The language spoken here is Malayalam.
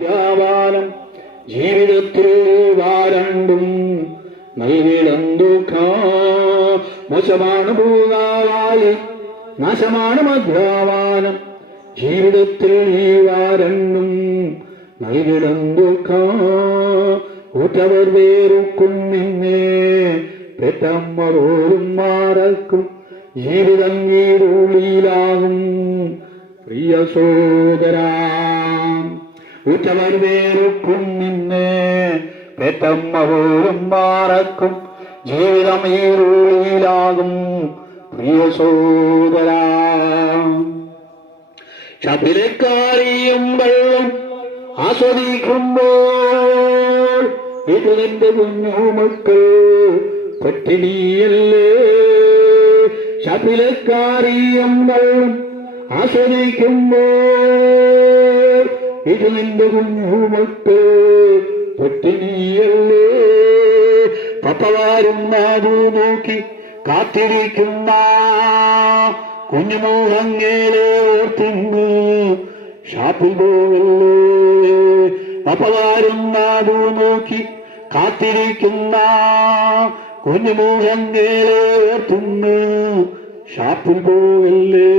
വ്യാപാരം ജീവിതത്തിൽ വാരണ്ടും നൽകിടം ദുഃഖം മോശമാണ് ഭൂതാവായി നാശമാണ് മധ്യാവാനം ജീവിതത്തിൽ ഈ വാരണ്ടും നൽകിടം ദുഃഖം ഉറ്റവർ വേറുക്കും നിന്നെ പെറ്റമ്മ പോലും മാറക്കും ജീവിതം വീടുള്ളിലാകും പ്രിയ സോദരാ ഉറ്റവർ വേറുക്കും നിന്നെ പെറ്റമ്മ പോലും മാറക്കും ജീവിതം വീടുള്ളിലാകും പ്രിയ സോദരാ ശബരിക്കാരിയും വെള്ളം ആസ്വദിക്കുമ്പോൾ ഇത് നിന്റെ കുഞ്ഞുമക്കൾ പട്ടിണിയല്ലേ ശബരിക്കാരിയും വെള്ളം ആസ്വദിക്കുമ്പോൾ ഇത് നിന്റെ കുഞ്ഞുമക്കൾ പട്ടിണിയല്ലേ പപ്പവാരും നാടു നോക്കി കാത്തിരിക്കുന്ന കുഞ്ഞുമോഹങ്ങളെ ഓർത്തിന്ന് ഷാപ്പിൽ പോകല്ലേ പപ്പവാരും നാടു നോക്കി കാത്തിരിക്കുന്ന കുഞ്ഞുമോഹങ്ങളെ ഓർത്തിന്ന് ഷാപ്പിൽ പോകല്ലേ